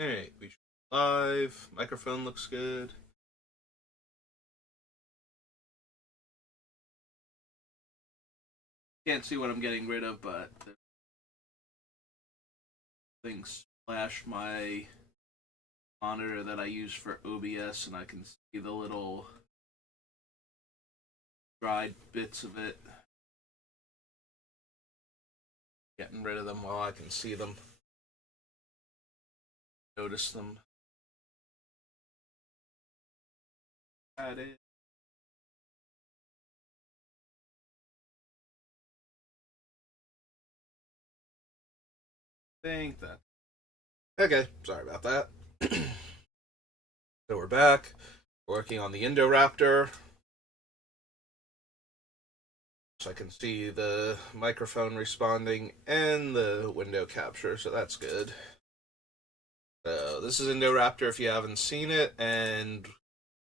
Alright, we live. Microphone looks good. Can't see what I'm getting rid of, but the things flash my monitor that I use for OBS, and I can see the little dried bits of it. Getting rid of them while I can see them. Notice them. Add it. Think that. Okay, sorry about that. So we're back. Working on the Indoraptor. So I can see the microphone responding and the window capture, so that's good. So this is Indoraptor if you haven't seen it, and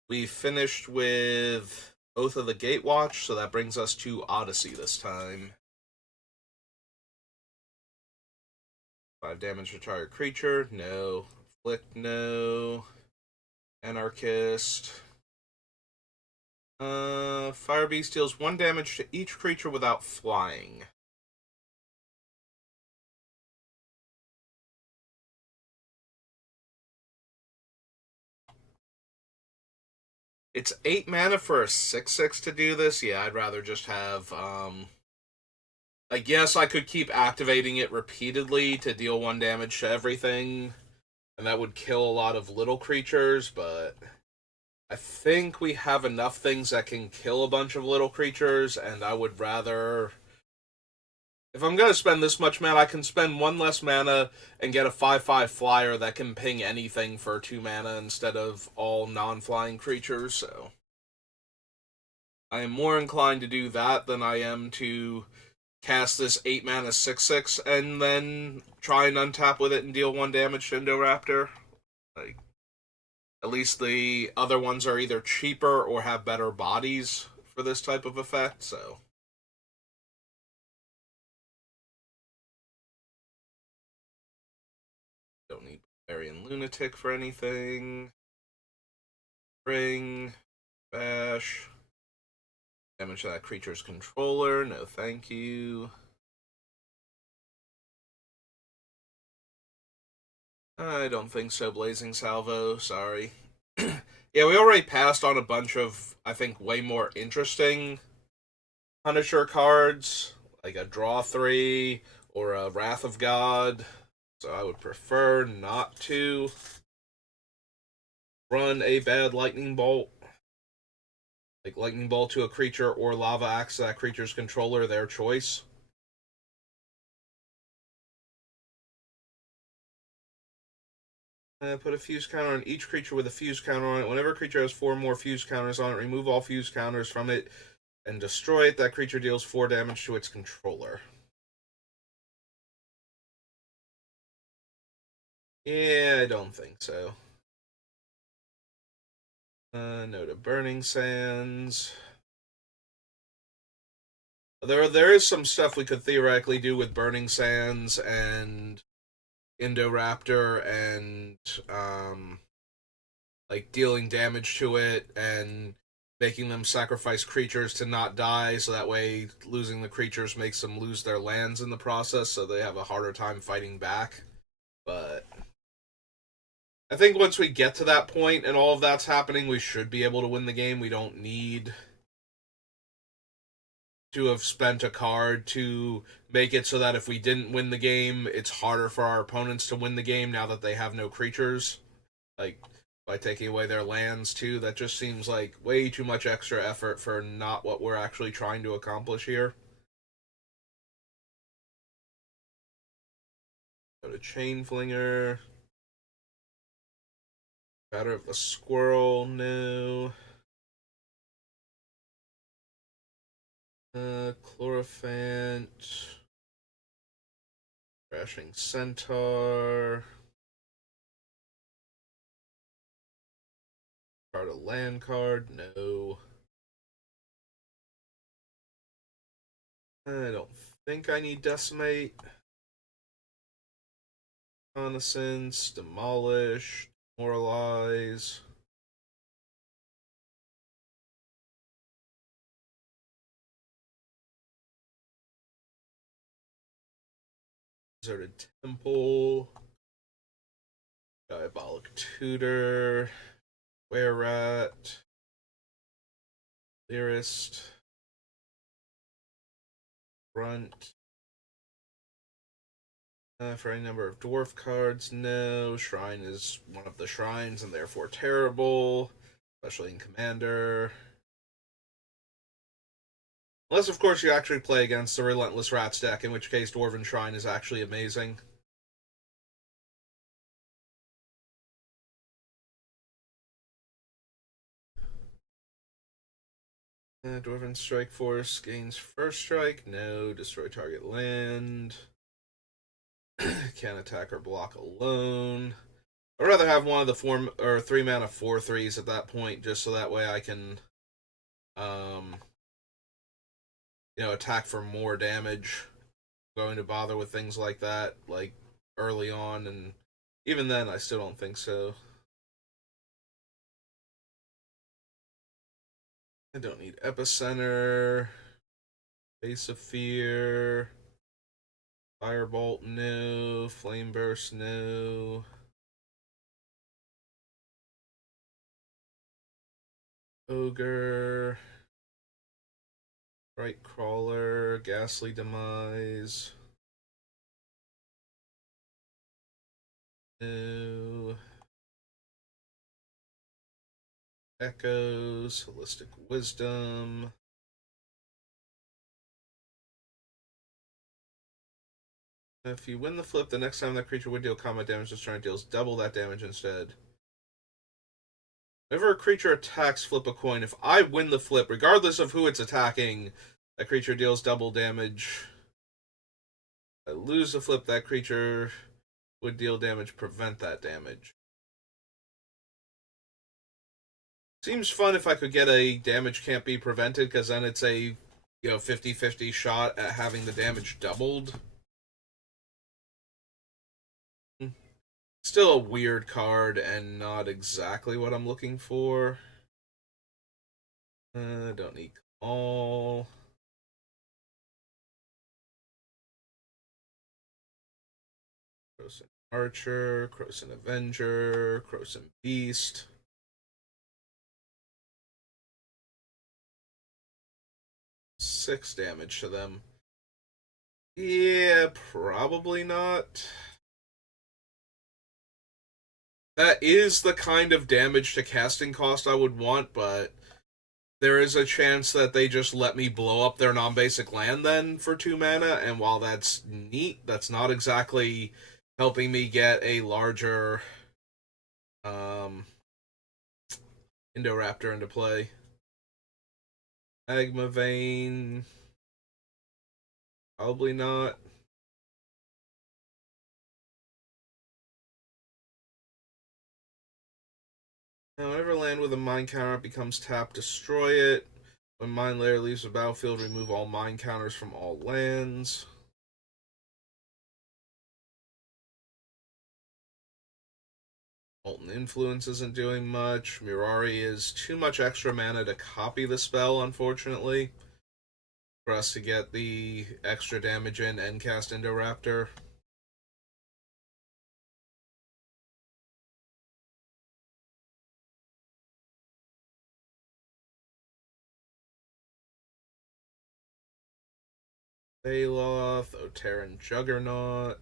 we finished with Oath of the Gatewatch, so that brings us to Odyssey this time. 5 damage to target creature, no. Flick, no. Anarchist. Fire Beast deals 1 damage to each creature without flying. It's 8 mana for a 6/6 to do this. Yeah, I'd rather just have, I guess I could keep activating it repeatedly to deal 1 damage to everything, and that would kill a lot of little creatures, but I think we have enough things that can kill a bunch of little creatures, and I would rather. If I'm going to spend this much mana, I can spend 1 less mana and get a 5/5 flyer that can ping anything for 2 mana instead of all non flying creatures, so. I am more inclined to do that than I am to cast this 8 mana 6/6 and then try and untap with it and deal 1 damage to Indoraptor. Like, at least the other ones are either cheaper or have better bodies for this type of effect, so. Don't need Barbarian Lunatic for anything. Bring. Bash. Damage to that creature's controller. No, thank you. I don't think so, Blazing Salvo. Sorry. Yeah, we already passed on a bunch of, I think, way more interesting Punisher cards, like a Draw 3 or a Wrath of God. So I would prefer not to run a bad Lightning Bolt. Like Lightning Bolt to a creature or Lava Axe to that creature's controller, their choice. Put a fuse counter on each creature with a fuse counter on it. Whenever a creature has 4 more fuse counters on it, remove all fuse counters from it and destroy it. That creature deals 4 damage to its controller. Yeah, I don't think so. No to Burning Sands. There is some stuff we could theoretically do with Burning Sands and Indoraptor and like dealing damage to it and making them sacrifice creatures to not die, so that way losing the creatures makes them lose their lands in the process, so they have a harder time fighting back. But I think once we get to that point and all of that's happening, we should be able to win the game. We don't need to have spent a card to make it so that if we didn't win the game, it's harder for our opponents to win the game now that they have no creatures. Like, by taking away their lands too, that just seems like way too much extra effort for not what we're actually trying to accomplish here. Go to Chain Flinger. Batter of the Squirrel, no. Chlorophynt. Crashing Centaur. Card a land card, no. I don't think I need Decimate. Reconnaissance, Demolish, Demoralize. Deserted Temple. Diabolic Tutor. Were-Rat. Lyrist. Front. For any number of dwarf cards, no. Shrine is one of the shrines and therefore terrible, especially in Commander. Unless, of course, you actually play against the Relentless Rats deck, in which case Dwarven Shrine is actually amazing. Dwarven Strike Force gains first strike. No. Destroy target land. Can't attack or block alone. I'd rather have one of the 3 mana 4/3s at that point, just so that way I can, um, attack for more damage. Going to bother with things like that, like early on, and even then, I still don't think so. I don't need Epicenter, Face of Fear, Firebolt, no, Flame Burst, no. Ogre, Bright Crawler, Ghastly Demise, no. Echoes, Holistic Wisdom. If you win the flip, the next time that creature would deal combat damage, this turn deals double that damage instead. Whenever a creature attacks, flip a coin. If I win the flip, regardless of who it's attacking, that creature deals double damage. If I lose the flip, that creature would deal damage, prevent that damage. Seems fun if I could get a damage can't be prevented, because then it's a 50-50 shot at having the damage doubled. Still a weird card and not exactly what I'm looking for. Don't need all. Croson Archer, Croson Avenger, Croson Beast. 6 damage to them. Yeah, probably not. That is the kind of damage to casting cost I would want, but there is a chance that they just let me blow up their non-basic land then for 2 mana, and while that's neat, that's not exactly helping me get a larger Indoraptor into play. Magma Vein, probably not. Now, whenever land with a mine counter becomes tapped, destroy it. When Mine Layer leaves the battlefield, remove all mine counters from all lands. Molten Influence isn't doing much. Mirari is too much extra mana to copy the spell, unfortunately, for us to get the extra damage in and cast Indoraptor. Baloth, Oteran Juggernaut.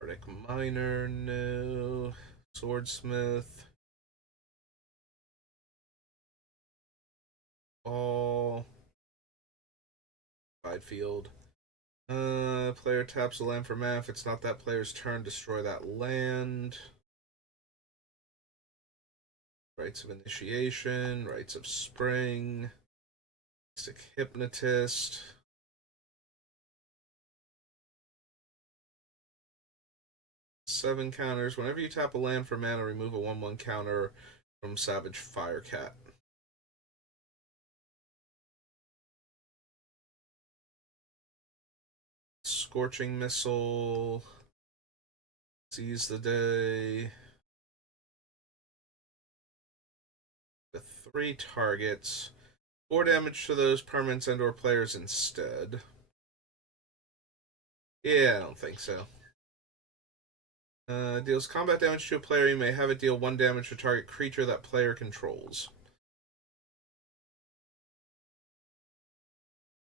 Arctic Miner, no. Swordsmith. All. Side field. Player taps a land for mana. If it's not that player's turn, destroy that land. Rites of Initiation, Rites of Spring, Mystic Hypnotist. Seven counters. Whenever you tap a land for mana, remove a 1/1 counter from Savage Firecat. Scorching Missile. Seize the day. With 3 targets. 4 damage to those permanents and or players instead. Yeah, I don't think so. Deals combat damage to a player. You may have it deal 1 damage to target creature that player controls.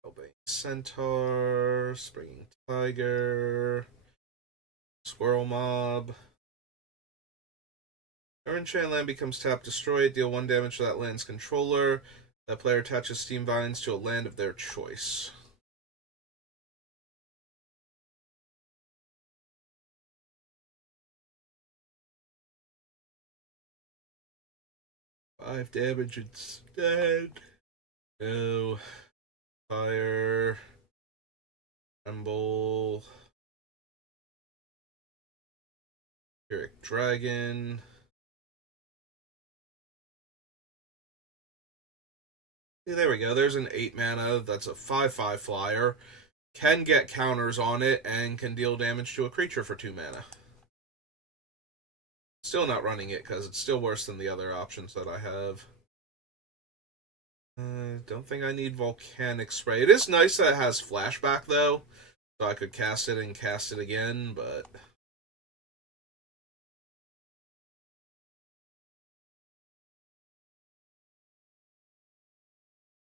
Obeying Centaur, Springing Tiger, Squirrel Mob. Whenever enchanted land becomes tapped, destroy it, deal 1 damage to that land's controller. That player attaches Steam Vines to a land of their choice. Five damage instead. No. Fire. Tremble. Pyrrhic Dragon. Yeah, there we go. There's an 8 mana. That's a 5/5 flyer. Can get counters on it and can deal damage to a creature for 2 mana. Still not running it because it's still worse than the other options that I have. Don't think I need Volcanic Spray. It is nice that it has flashback though, so I could cast it and cast it again, but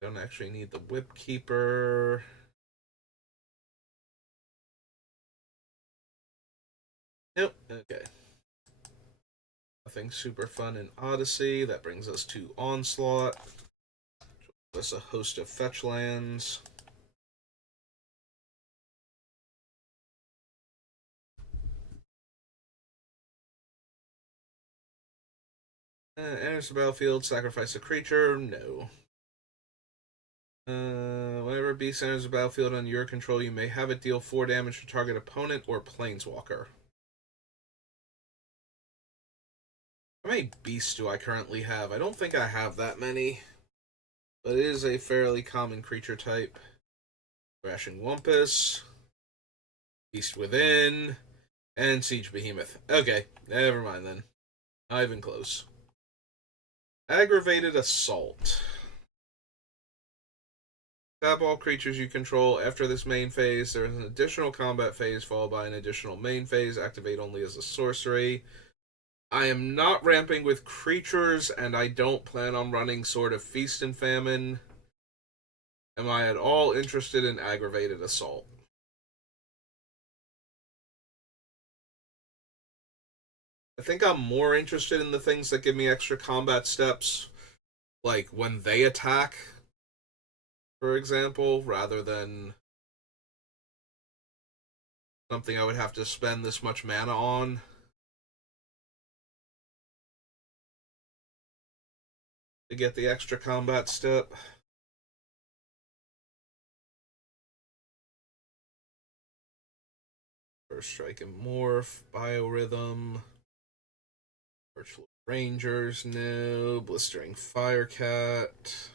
don't actually need the Whip Keeper. Nope. Okay. Nothing super fun in Odyssey. That brings us to Onslaught. That's a host of fetch lands. Enters the battlefield, sacrifice a creature. No. Whenever a beast enters the battlefield under your control, you may have it deal 4 damage to target opponent or planeswalker. How many beasts do I currently have? I don't think I have that many. But it is a fairly common creature type. Thrashing Wumpus. Beast Within. And Siege Behemoth. Okay, never mind then. Not even close. Aggravated Assault. Tap all creatures you control after this main phase. There is an additional combat phase followed by an additional main phase. Activate only as a sorcery. I am not ramping with creatures, and I don't plan on running Sword of Feast and Famine. Am I at all interested in Aggravated Assault? I think I'm more interested in the things that give me extra combat steps, like when they attack, for example, rather than something I would have to spend this much mana on. To get the extra combat step. First Strike and Morph, Biorhythm, Virtual Rangers, no, Blistering Firecat,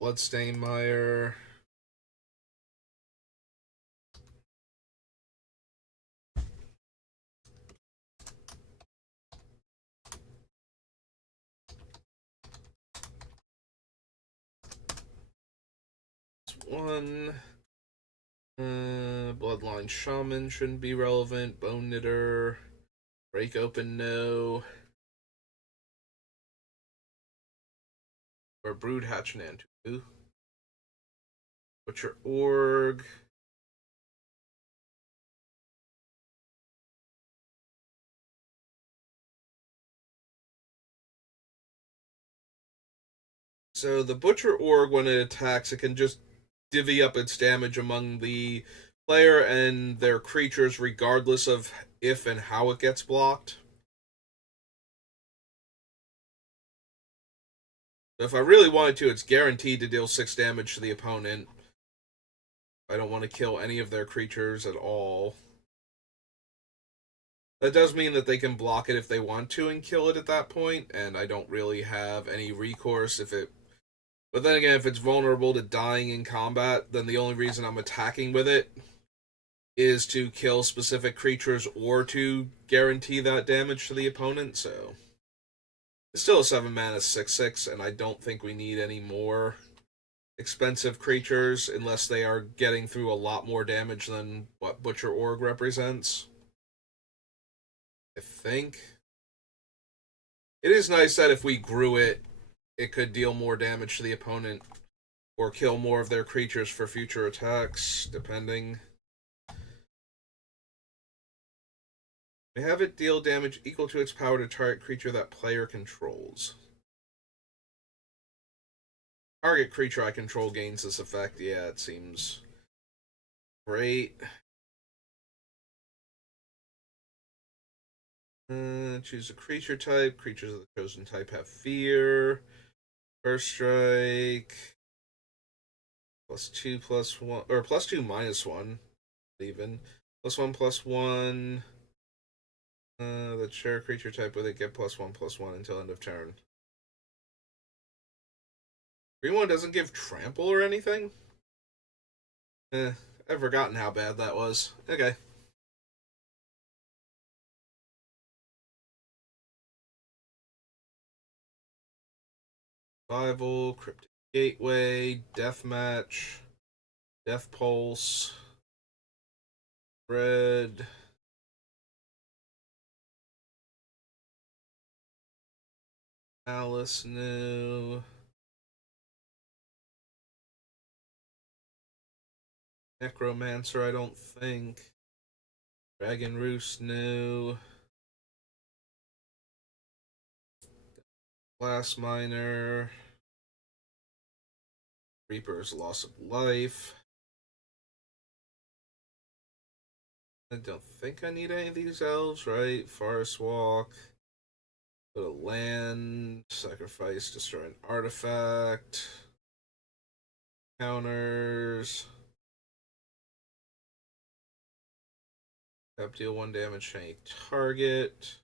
Bloodstain Mire. One. Bloodline Shaman shouldn't be relevant. Bone Knitter. Break Open, no. Or Brood Hatch Nantu. Butcher Org. So the Butcher Org, when it attacks, it can just divvy up its damage among the player and their creatures regardless of if and how it gets blocked. So if I really wanted to, it's guaranteed to deal 6 damage to the opponent. I don't want to kill any of their creatures at all. That does mean that they can block it if they want to and kill it at that point, and I don't really have any recourse if it But then again, if it's vulnerable to dying in combat, then the only reason I'm attacking with it is to kill specific creatures or to guarantee that damage to the opponent. So it's still a 7 mana 6/6, and I don't think we need any more expensive creatures unless they are getting through a lot more damage than what Butcher Org represents. I think it is nice that if we grew it, it could deal more damage to the opponent or kill more of their creatures for future attacks, depending. May have it deal damage equal to its power to target creature that player controls. Target creature I control gains this effect. Yeah, it seems great. Choose a creature type. Creatures of the chosen type have fear. First strike. +2/+1. Or +2 -1. Even. +1/+1. The share creature type with it get +1/+1 until end of turn. Green one doesn't give trample or anything? I've forgotten how bad that was. Okay. Survival, Cryptic Gateway, Deathmatch, Death Pulse, Red, Alice new, Necromancer I don't think, Dragon Roost new, Glass Miner, Reaper's Loss of Life. I don't think I need any of these elves, right? Forest Walk. Go to land, sacrifice, destroy an artifact. Counters. Tap deal 1 damage to any target.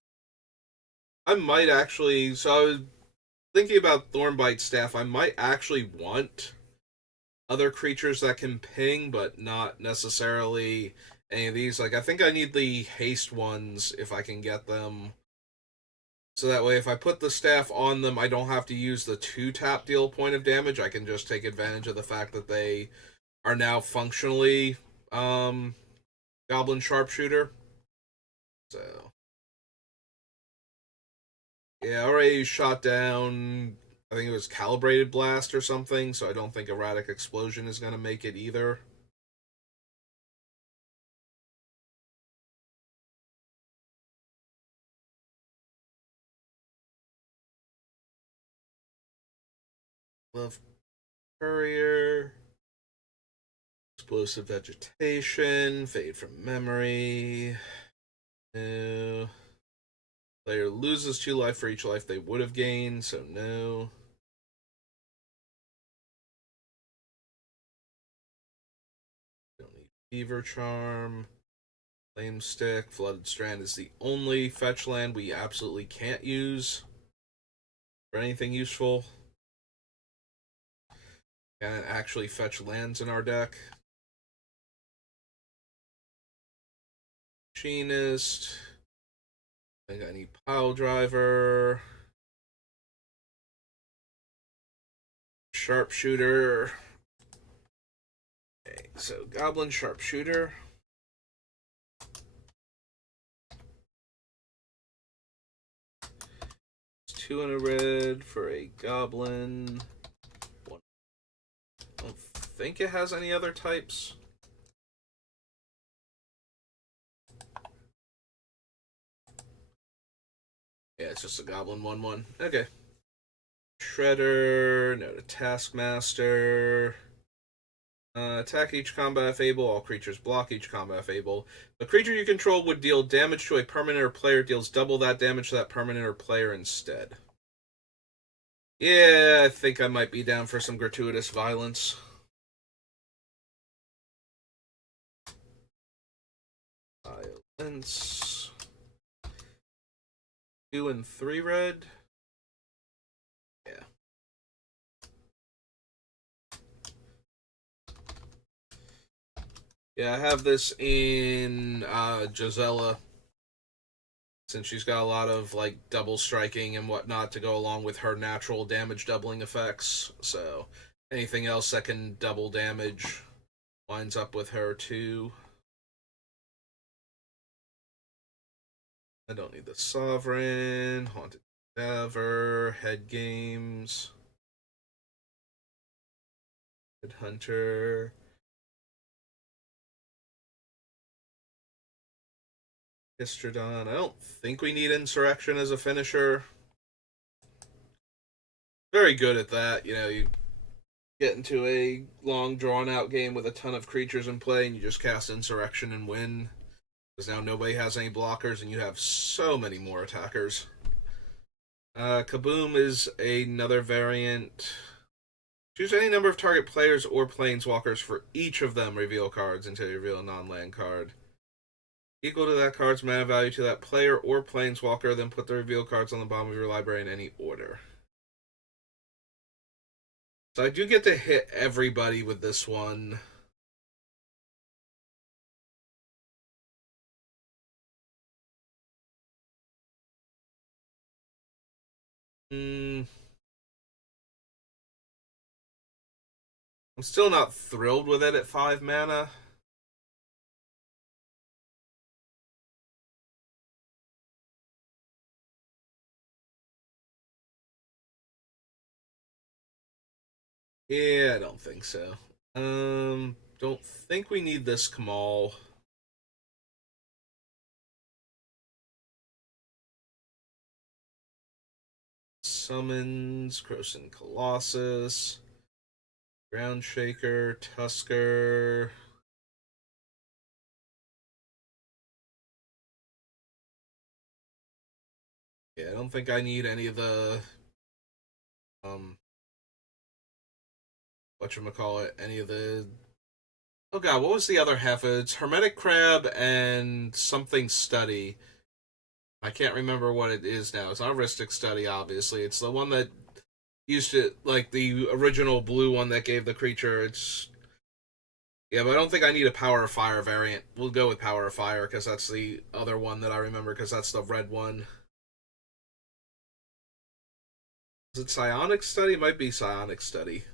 I might actually. So I was thinking about Thornbite Staff. I might actually want other creatures that can ping, but not necessarily any of these. Like, I think I need the haste ones if I can get them. So that way, if I put the staff on them, I don't have to use the 2-tap deal point of damage. I can just take advantage of the fact that they are now functionally Goblin Sharpshooter. So, yeah, I already shot down, I think it was Calibrated Blast or something, so I don't think Erratic Explosion is going to make it either. Love Courier. Explosive Vegetation. Fade from Memory. No. Player loses 2 life for each life they would have gained, so no. Don't need Fever Charm. Flame Stick. Flooded Strand is the only fetch land we absolutely can't use for anything useful. Can it actually fetch lands in our deck? Machinist. I think I need Pile Driver. Sharpshooter. Okay, so Goblin Sharpshooter. It's 2 and a red for a Goblin. One. I don't think it has any other types. Yeah, it's just a Goblin 1/1. Okay. Shredder. No to Taskmaster. Attack each combat if able. All creatures block each combat if able. The creature you control would deal damage to a permanent or player, deals double that damage to that permanent or player instead. Yeah, I think I might be down for some gratuitous violence. Violence. 2 and 3 red. Yeah. Yeah, I have this in Gisela, since she's got a lot of like double striking and whatnot to go along with her natural damage doubling effects. So anything else that can double damage lines up with her too. I don't need the Sovereign, Haunted Cadaver, Head Games, Head Hunter, Histrodon. I don't think we need Insurrection as a finisher. Very good at that. You know, you get into a long, drawn out game with a ton of creatures in play, and you just cast Insurrection and win. Because now nobody has any blockers, and you have so many more attackers. Kaboom is another variant. Choose any number of target players or planeswalkers for each of them. Reveal cards until you reveal a non-land card. Equal to that card's mana value to that player or planeswalker, then put the reveal cards on the bottom of your library in any order. So I do get to hit everybody with this one. Hmm. I'm still not thrilled with it at 5 mana. Yeah, I don't think so. Don't think we need this Kamal. Summons, Croson Colossus, Ground Shaker, Tusker. Yeah, I don't think I need any of the um whatchamacallit, any of the oh god, what was the other half? It's Hermetic Crab and something study. I can't remember what it is now. It's not Ristic Study, obviously. It's the one that used to like the original blue one that gave the creature its yeah, but I don't think I need a Power of Fire variant. We'll go with Power of Fire because that's the other one that I remember because that's the red one. Is it Psionic Study? It might be Psionic Study.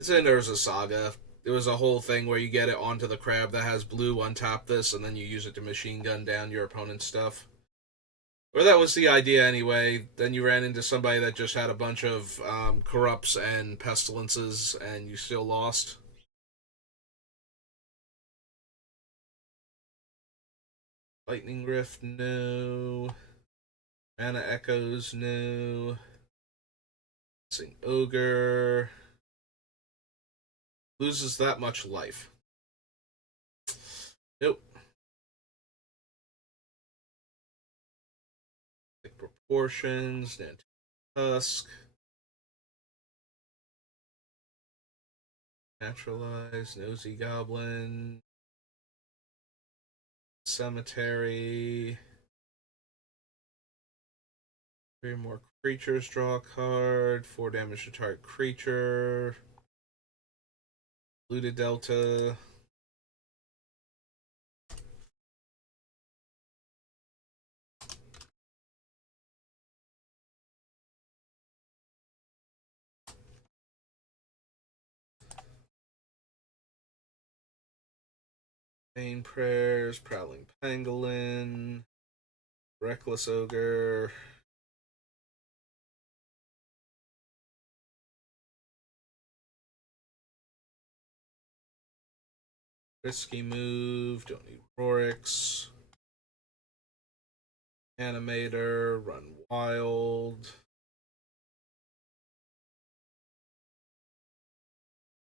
It's in Urza Saga. There was a whole thing where you get it onto the crab that has blue, untap this, and then you use it to machine gun down your opponent's stuff. Or that was the idea anyway. Then you ran into somebody that just had a bunch of corrupts and pestilences, and you still lost. Lightning Rift, no. Mana Echoes, no. Sing Ogre. Loses that much life. Nope. Like Proportions, Tusk. Naturalize, Nosy Goblin. Cemetery. 3 more creatures, draw a card. 4 damage to target creature. Looted Delta. Pain Prayers. Prowling Pangolin. Reckless Ogre. Risky Move. Don't need Rorix. Animator. Run Wild.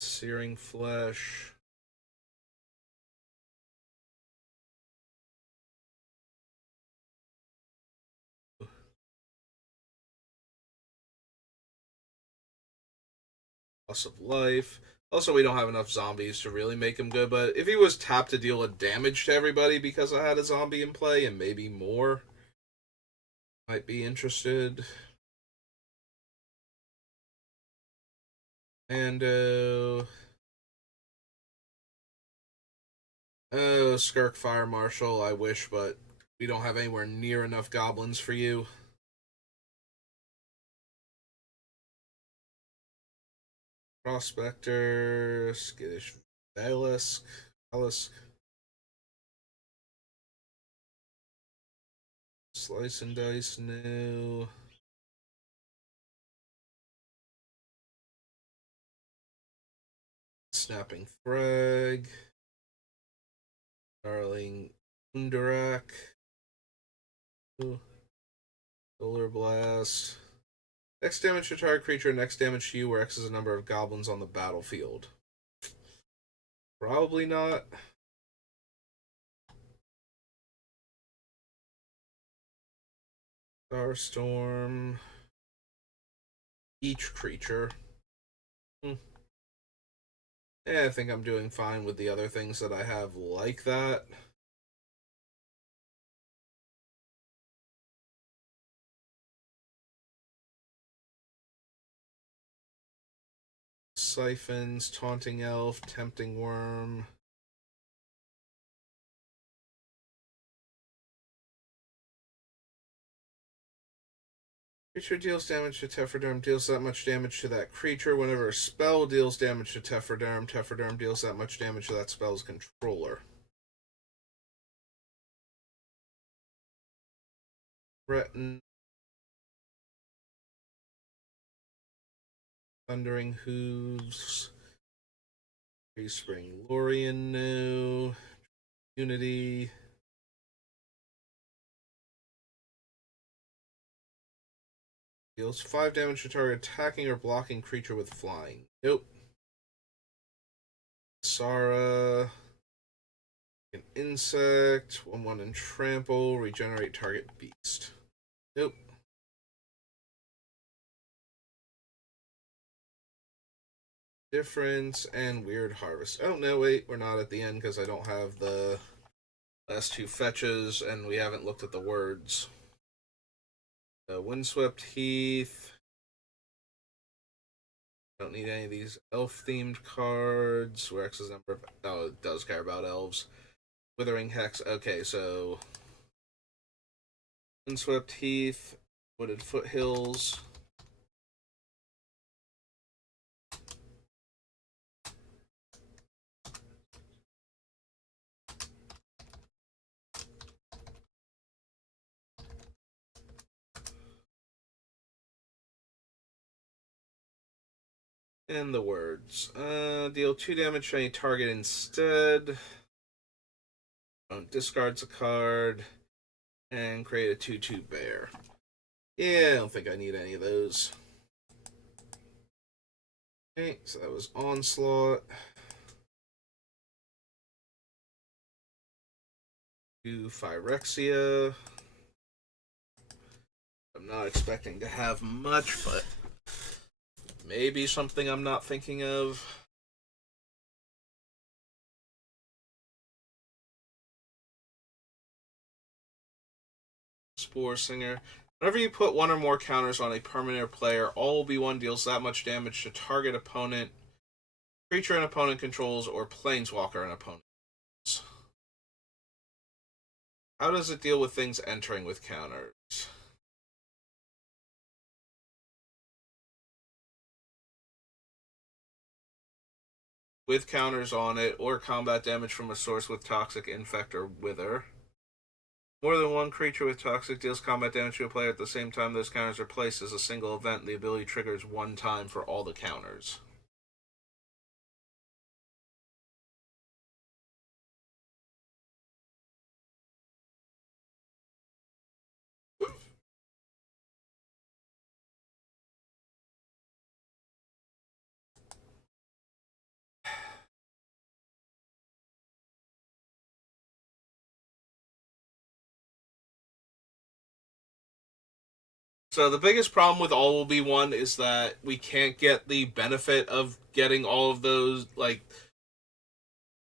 Searing Flesh. Loss of life. Also, we don't have enough zombies to really make him good, but if he was tapped to deal a damage to everybody because I had a zombie in play and maybe more, might be interested. And Oh, Skirk Fire Marshal, I wish, but we don't have anywhere near enough goblins for you. Prospector, Skittish Valisk, Slice and Dice, no. Snapping Thrag, Darling Undarak, Solar Blast. Next damage to target creature, next damage to you, where X is the number of goblins on the battlefield. Probably not. Starstorm. Each creature. Yeah, I think I'm doing fine with the other things that I have like that. Siphons, Taunting Elf, Tempting Worm. Creature deals damage to Tefferderm, deals that much damage to that creature. Whenever a spell deals damage to Tefferderm, Tefferderm deals that much damage to that spell's controller. Threaten. Thundering Hooves. Spring Lorien, no. Unity. Deals 5 damage to target attacking or blocking creature with flying. Nope. Sara. An insect. 1/1 and trample. Regenerate target beast. Nope. Difference and weird harvest. Oh no, wait, we're not at the end because I don't have the last 2 fetches and we haven't looked at the words. Windswept Heath. Don't need any of these elf-themed cards. Where X's number of... Oh, it does care about elves. Withering Hex. Okay, so... Windswept Heath. Wooded Foothills. And the words. Deal 2 damage to any target instead. Discards a card. And create a 2/2 bear. Yeah, I don't think I need any of those. Okay, so that was Onslaught. Do Phyrexia. I'm not expecting to have much, but maybe something I'm not thinking of. Spore Singer. Whenever you put 1 or more counters on a permanent player, all will be 1 deals that much damage to target opponent, creature an opponent controls, or planeswalker an opponent controls. How does it deal with things entering with counters? With counters on it, or combat damage from a source with Toxic, Infect, or Wither. More than 1 creature with Toxic deals combat damage to a player at the same time those counters are placed as a single event. The ability triggers 1 time for all the counters. So the biggest problem with all will be 1 is that we can't get the benefit of getting all of those. Like,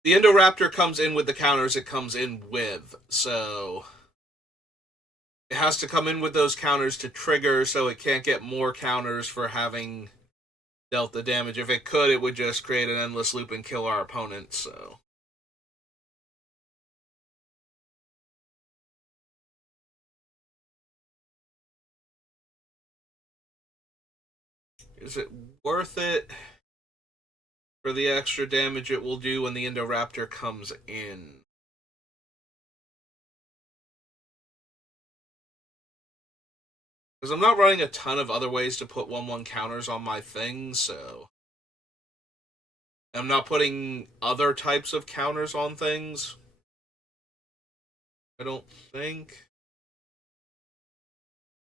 the Indoraptor comes in with the counters it comes in with, so it has to come in with those counters to trigger, so it can't get more counters for having dealt the damage. If it could, it would just create an endless loop and kill our opponents, so... Is it worth it for the extra damage it will do when the Indoraptor comes in? Because I'm not running a ton of other ways to put 1/1 counters on my things, so. I'm not putting other types of counters on things. I don't think.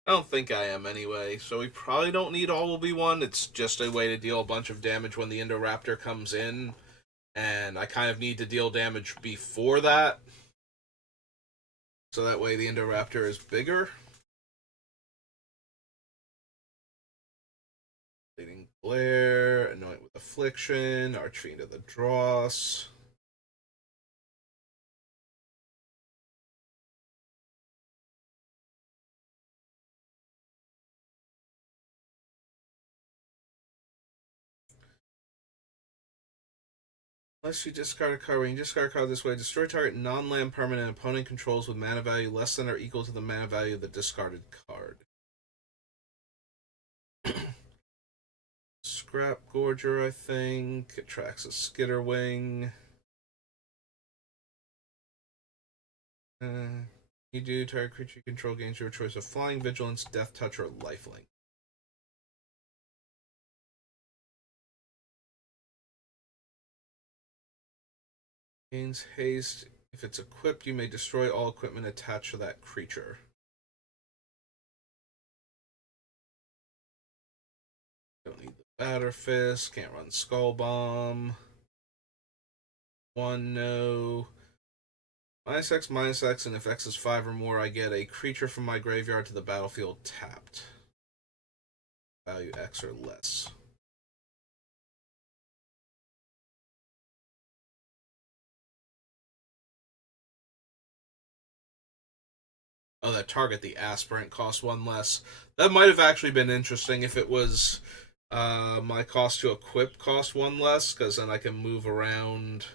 I don't think I am anyway, so we probably don't need all will be one. It's just a way to deal a bunch of damage when the Indoraptor comes in, and I kind of need to deal damage before that, so that way the Indoraptor is bigger. Leading Glare, Anoint with Affliction, Archery into the Dross. Unless you discard a card, when you discard a card this way, destroy target non-land permanent opponent controls with mana value less than or equal to the mana value of the discarded card. Scrap Gorger, I think. Attracts a Skitterwing. You do target creature you control gains your choice of Flying, Vigilance, Death Touch, or Lifelink. Gains haste. If it's equipped, you may destroy all equipment attached to that creature. Don't need the Batter Fist. Can't run Skull Bomb. One, no. -X, and if X is 5 or more, I get a creature from my graveyard to the battlefield tapped. Value X or less. Oh, that target, the aspirant, cost 1 less. That might have actually been interesting if it was my cost to equip cost 1 less, because then I can move around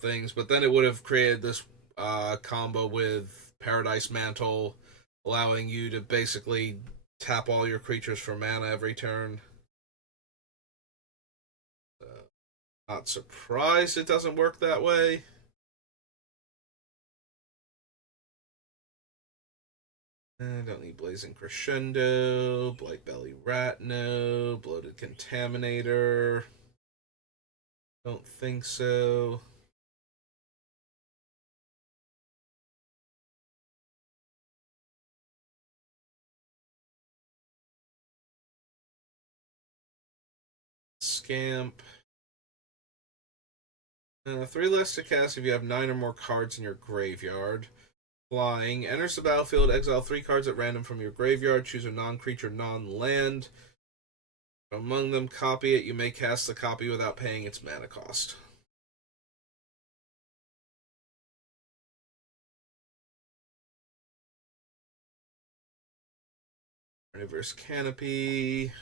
things. But then it would have created this combo with Paradise Mantle, allowing you to basically tap all your creatures for mana every turn. Not surprised it doesn't work that way. I don't need Blazing Crescendo, Blight Belly Rat, no. Bloated Contaminator. Don't think so. Scamp. 3 less to cast if you have 9 or more cards in your graveyard. Flying. Enters the battlefield, exile 3 cards at random from your graveyard. Choose a non-creature, non-land. Among them, copy it. You may cast the copy without paying its mana cost. Reverse Canopy.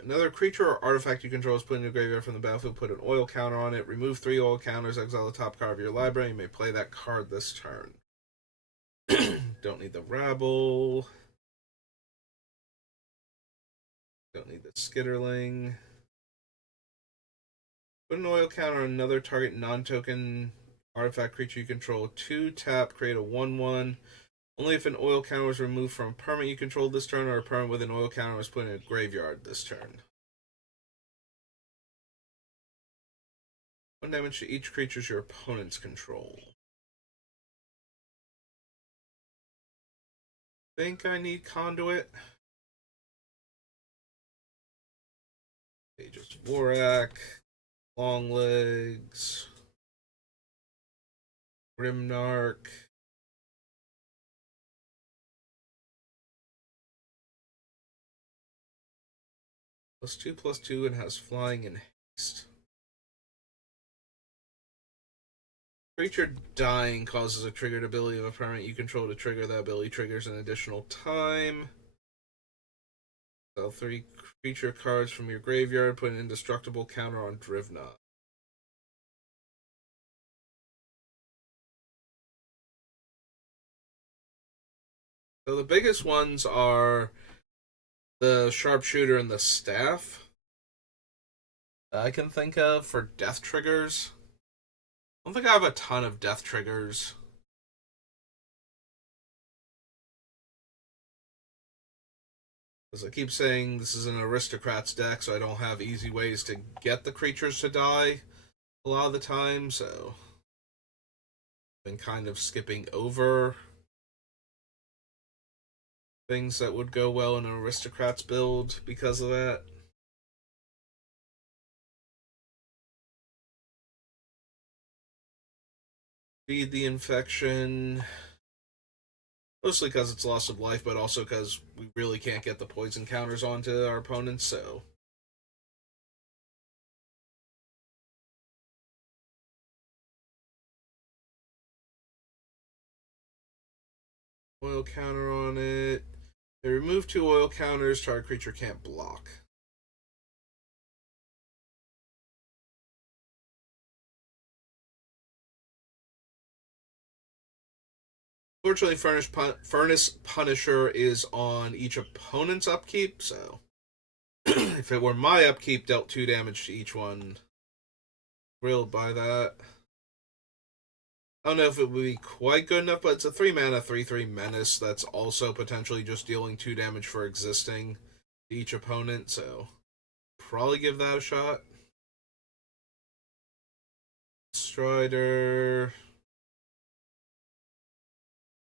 Another creature or artifact you control is put in your graveyard from the battlefield. Put an oil counter on it. Remove 3 oil counters. Exile the top card of your library. You may play that card this turn. Don't need the Rabble. Don't need the Skitterling. Put an oil counter on another target non-token artifact creature you control. 2 tap. Create a 1/1. Only if an oil counter was removed from a permanent you controlled this turn, or a permanent with an oil counter was put in a graveyard this turn. 1 damage to each creature your opponents control. Think I need Conduit. Pages Vorak, Longlegs, Grimnark. +2/+2 and has flying and haste. Creature dying causes a triggered ability of a permanent you control to trigger. That ability triggers an additional time. Sell 3 creature cards from your graveyard. Put an indestructible counter on Drivna. So the biggest ones are the sharpshooter and the staff that I can think of for death triggers. I don't think I have a ton of death triggers. Because I keep saying this is an aristocrats deck, so I don't have easy ways to get the creatures to die a lot of the time, so I've been kind of skipping over things that would go well in an aristocrats build because of that. Feed the infection. Mostly because it's loss of life, but also because we really can't get the poison counters onto our opponents, so. Oil counter on it. They remove 2 oil counters, target creature can't block. Fortunately, Furnace Punisher is on each opponent's upkeep, so if it were my upkeep, dealt 2 damage to each one. Thrilled by that. I don't know if it would be quite good enough, but it's a 3 mana 3/3 menace that's also potentially just dealing 2 damage for existing to each opponent, so probably give that a shot. Strider.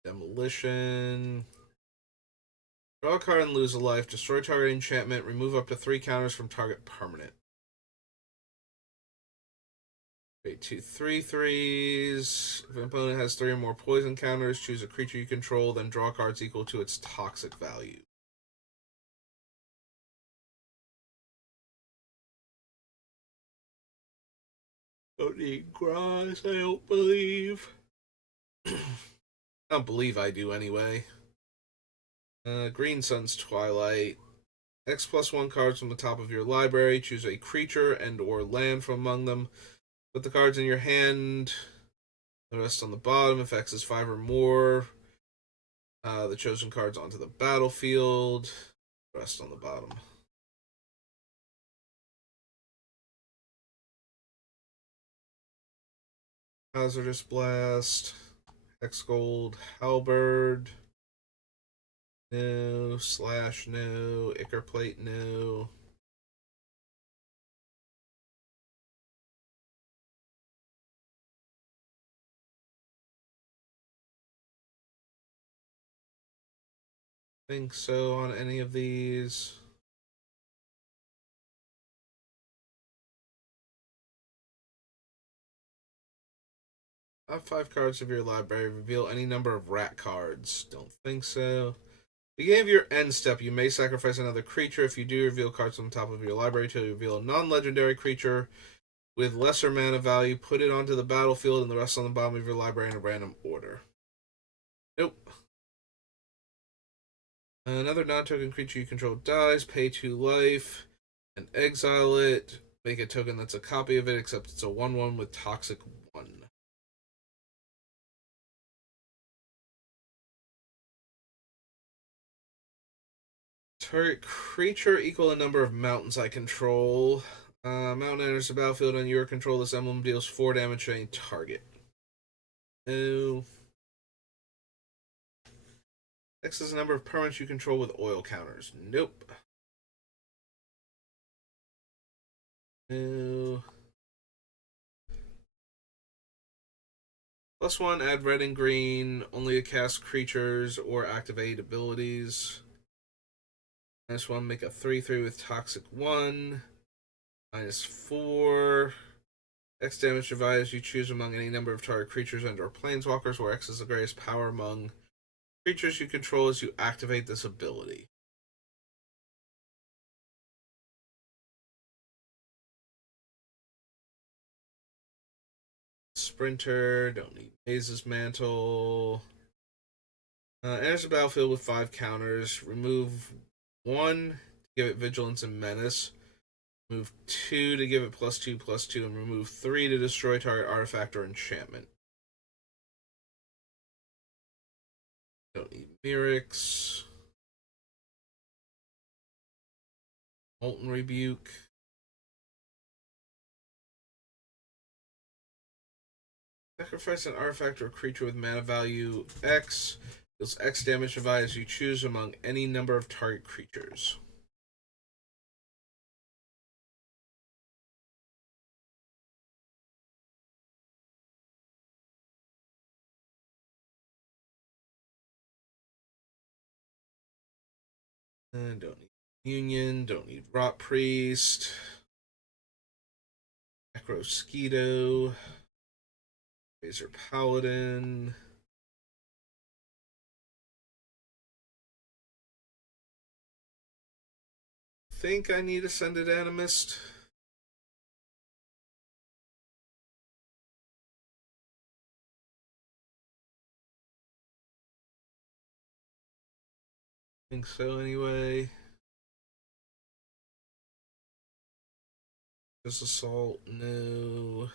Demolition. Draw a card and lose a life. Destroy target enchantment. Remove up to 3 counters from target permanent. Create 2 3/3s. If an opponent has 3 or more poison counters, choose a creature you control, then draw cards equal to its toxic value. Don't need grass, I don't believe. I don't believe I do anyway. Green Sun's Twilight. X+1 cards from the top of your library. Choose a creature and or land from among them. Put the cards in your hand. The rest on the bottom. If X is 5 or more, the chosen cards onto the battlefield. Rest on the bottom. Hazardous Blast. Hex Gold. Halberd. No. Slash, no. Ichor Plate, no. Think so on any of these. Top 5 cards of your library. Reveal any number of rat cards. Don't think so. Beginning of your end step, you may sacrifice another creature. If you do, reveal cards on the top of your library to reveal a non-legendary creature with lesser mana value. Put it onto the battlefield and the rest on the bottom of your library in a random order. Nope. Another non-token creature you control dies. Pay 2 life and exile it. Make a token that's a copy of it, except it's a 1/1 with Toxic 1. Target creature equal the number of mountains I control. Mountain enters the battlefield on your control. This emblem deals 4 damage to any target. No. X is the number of permanents you control with oil counters. Nope. No. +1, add red and green, only to cast creatures or activate abilities. -1, make a 3/3 with Toxic 1. -4. X damage divided as you choose among any number of target creatures and or planeswalkers, where X is the greatest power among creatures you control as you activate this ability. Sprinter, don't need Maze's Mantle. Enters the battlefield with 5 counters. Remove 1 to give it Vigilance and Menace. Remove 2 to give it +2/+2, and remove 3 to destroy target artifact or enchantment. Don't need Mirix. Molten Rebuke. Sacrifice an artifact or creature with mana value X. Deals X damage divided as you choose among any number of target creatures. And don't need Union, don't need Rot Priest. Necrosquito. Razor Paladin. Think I need Ascended Animist. Think so anyway. Just Assault, no.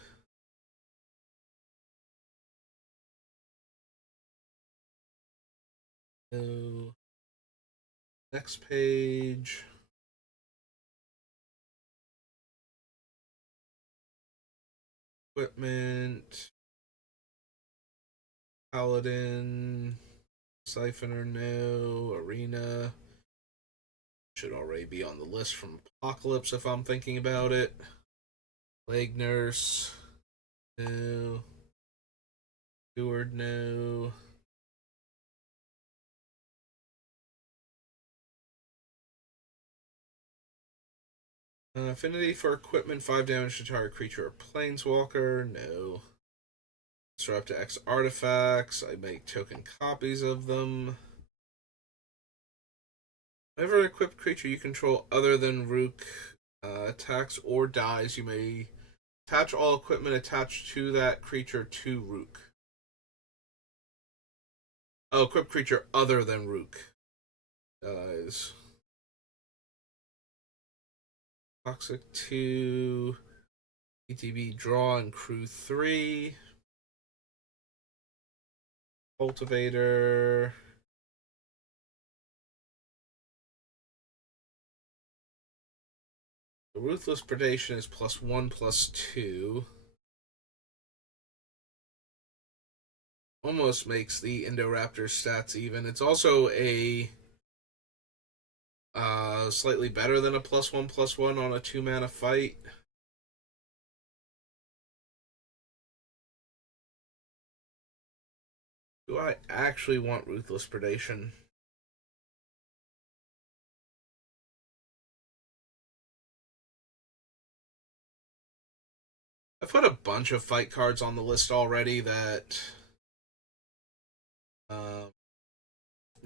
No. Next page. Equipment. Paladin. Siphoner, no. Arena. Should already be on the list from Apocalypse if I'm thinking about it. Plague Nurse. No. Steward, no. Affinity for equipment, 5 damage to target creature or planeswalker, no. Disrupt to X artifacts, I make token copies of them. Whenever an equipped creature you control other than Rook attacks or dies, you may attach all equipment attached to that creature to Rook. Oh, equipped creature other than Rook dies. Toxic 2, ETB draw and crew 3. Cultivator. The Ruthless Predation is +1/+2. Almost makes the Indoraptor stats even. It's also a slightly better than a +1/+1 on a 2-mana fight. Do I actually want Ruthless Predation? I put a bunch of fight cards on the list already that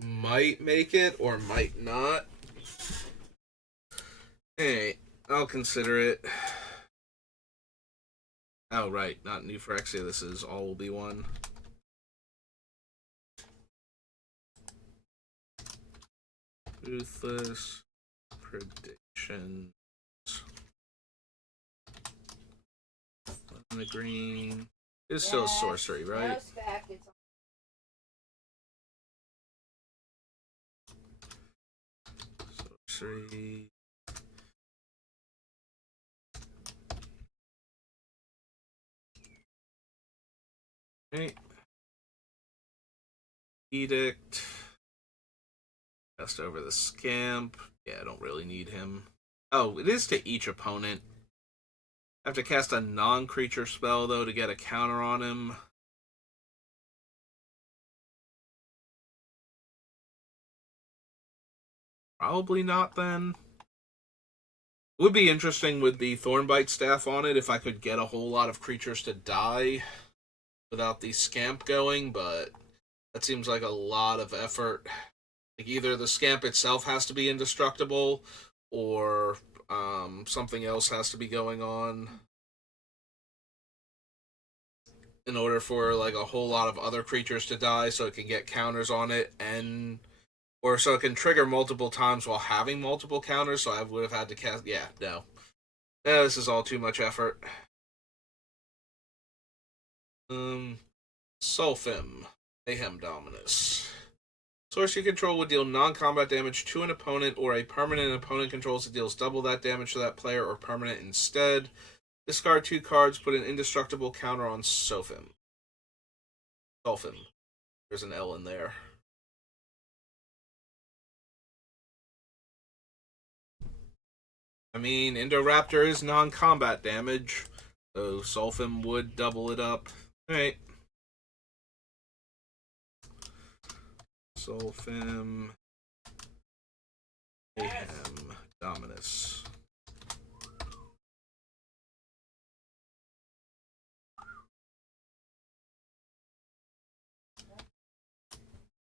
might make it or might not. Hey, I'll consider it. Oh, right, not New Phyrexia. This is All Will Be One. Ruthless Predation. The green is still sorcery, right? Sorcery. Okay. Edict. Cast over the Scamp. Yeah, I don't really need him. Oh, it is to each opponent. I have to cast a non-creature spell, though, to get a counter on him. Probably not, then. It would be interesting with the Thornbite staff on it if I could get a whole lot of creatures to die without the Scamp going, but that seems like a lot of effort. Like either the Scamp itself has to be indestructible, or something else has to be going on in order for like a whole lot of other creatures to die, so it can get counters on it, and or so it can trigger multiple times while having multiple counters. So I would have had to cast. Yeah, no, this is all too much effort. Sulfim, Mayhem Dominus. Source you control would deal non-combat damage to an opponent, or a permanent opponent controls that deals double that damage to that player or permanent instead. Discard 2 cards, put an indestructible counter on Sophim. Sophim. There's an L in there. I mean, Indoraptor is non-combat damage, so Sophim would double it up. Alright. Sophim. Mayhem. Dominus.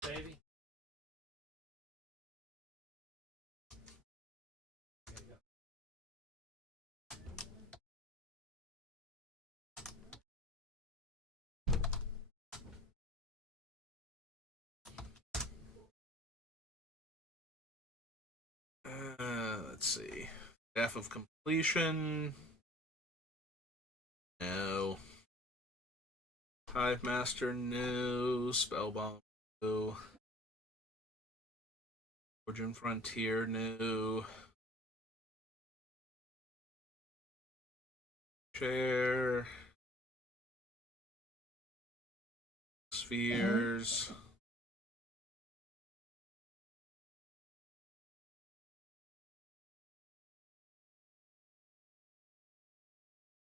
Baby. Let's see. Staff of Completion. No. Hive Master, no. Spellbomb, no. Origin Frontier, no. Chair. Spheres.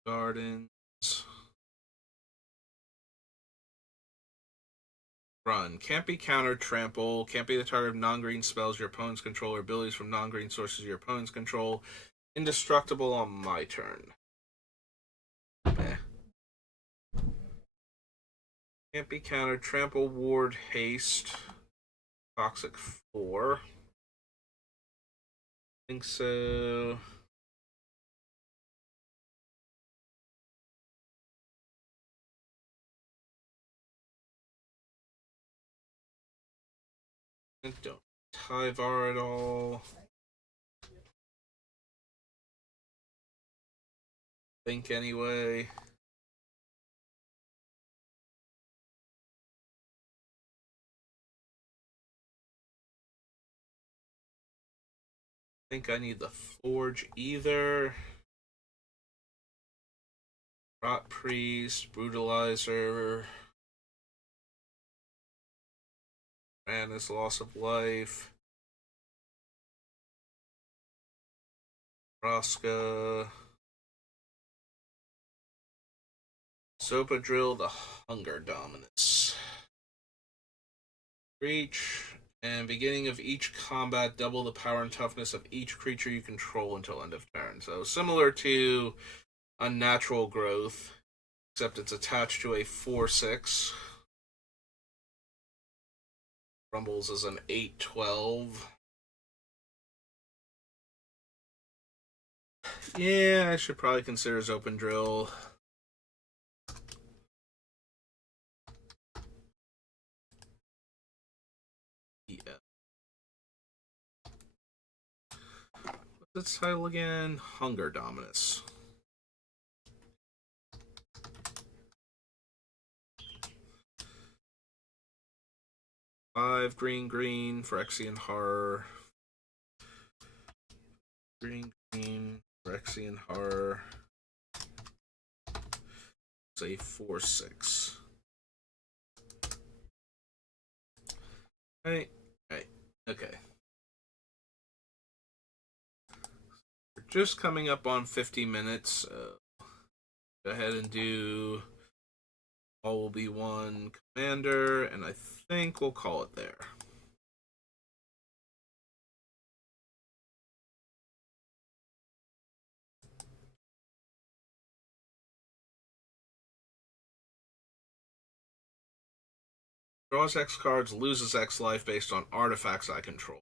Gardens. Run. Can't be countered, trample. Can't be the target of non-green spells your opponents control or abilities from non-green sources your opponents control. Indestructible on my turn. Eh. Can't be countered, trample, ward, haste. Toxic 4. I think so. I don't Tyvar at all. Think anyway. Think I need the Forge either. Rot Priest, Brutalizer. Madness, Loss of Life. Rosca. Sopa Drill, the Hunger Dominus. Reach. And beginning of each combat, double the power and toughness of each creature you control until end of turn. So similar to Unnatural Growth, except it's attached to a 4/6. Rumbles is an 8/12. Yeah, I should probably consider his Open Drill. Yeah. What's its title again? Hunger Dominus. Five green Phyrexian Horror. Green Phyrexian Horror. It's a 4/6. Right. Okay. We're just coming up on 50 minutes. So go ahead and do all will be one commander, and I think we'll call it there. Draws X cards, loses X life based on artifacts I control.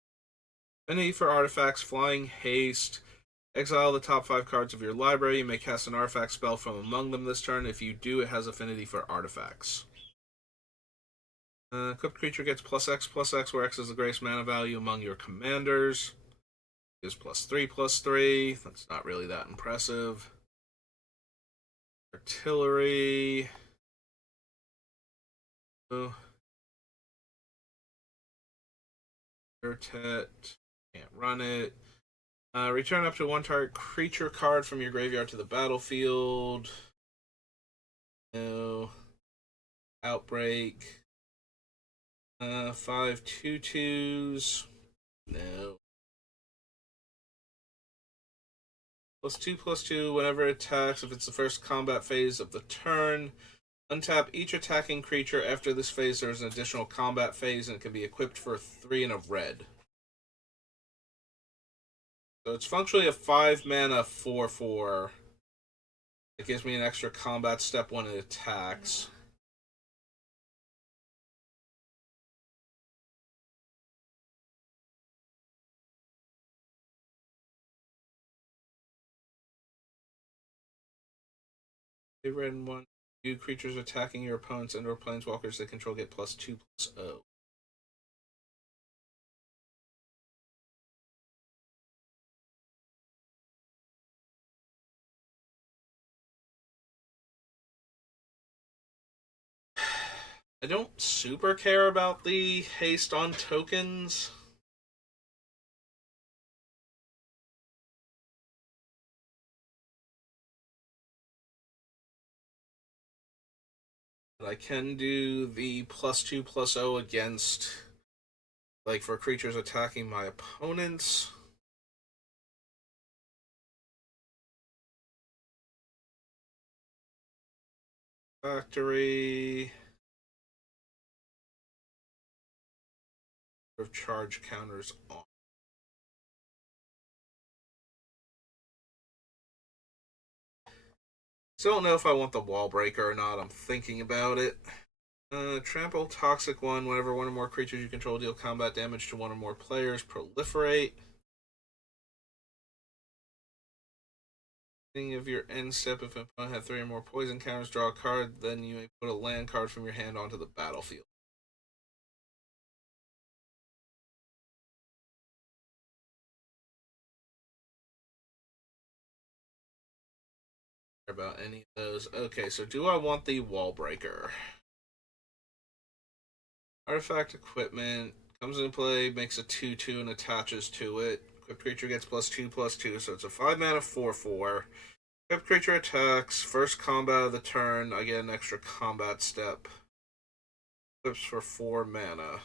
Affinity for artifacts, flying, haste. Exile the top 5 cards of your library. You may cast an artifact spell from among them this turn. If you do, it has affinity for artifacts. Equipped creature gets +X/+X, where X is the greatest mana value among your commanders. Is +3/+3. That's not really that impressive. Artillery. Oh. Urtet. Can't run it. Return up to one target creature card from your graveyard to the battlefield. No. Outbreak. 5 2/2s. No. +2/+2 whenever it attacks. If it's the first combat phase of the turn, untap each attacking creature. After this phase, there's an additional combat phase, and it can be equipped for 3 and a red. So it's functionally a 5 mana 4/4. It gives me an extra combat step when it attacks. A red and 1. New creatures attacking your opponents and/or planeswalkers they control get +2/+0. I don't super care about the haste on tokens. But I can do the +2/+0 against, like, for creatures attacking my opponents. Factory. Of charge counters on. Still don't know if I want the wall breaker or not. I'm thinking about it. Trample Toxic 1. Whenever one or more creatures you control deal combat damage to one or more players, proliferate. Beginning of your end step, if an opponent had 3 or more poison counters, draw a card, then you may put a land card from your hand onto the battlefield. About any of those. Okay, so do I want the wall breaker? Artifact equipment comes into play, makes a 2/2 and attaches to it. Equipped creature gets +2/+2, so it's a 5 mana 4/4. Equipped creature attacks. First combat of the turn, I get an extra combat step. Equips for 4 mana.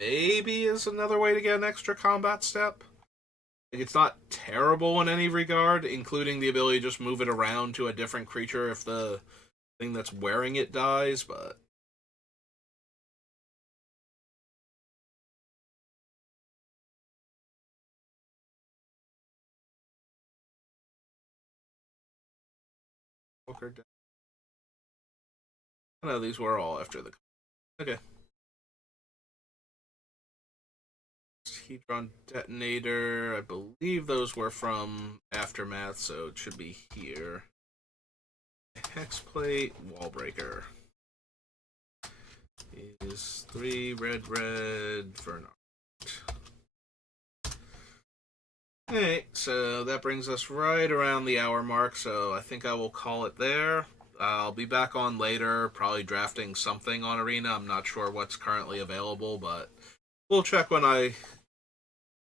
Maybe is another way to get an extra combat step. Like, it's not terrible in any regard, including the ability to just move it around to a different creature if the thing that's wearing it dies, but no, these were all after the. Okay. Hedron Detonator. I believe those were from Aftermath, so it should be here. Hexplate, Wallbreaker. Is 3 red for an art. Alright, so that brings us right around the hour mark, so I think I will call it there. I'll be back on later, probably drafting something on Arena. I'm not sure what's currently available, but we'll check when I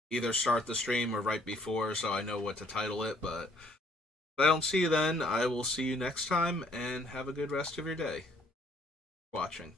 either start the stream or right before so I know what to title it. But if I don't see you then, I will see you next time, and have a good rest of your day. Watching.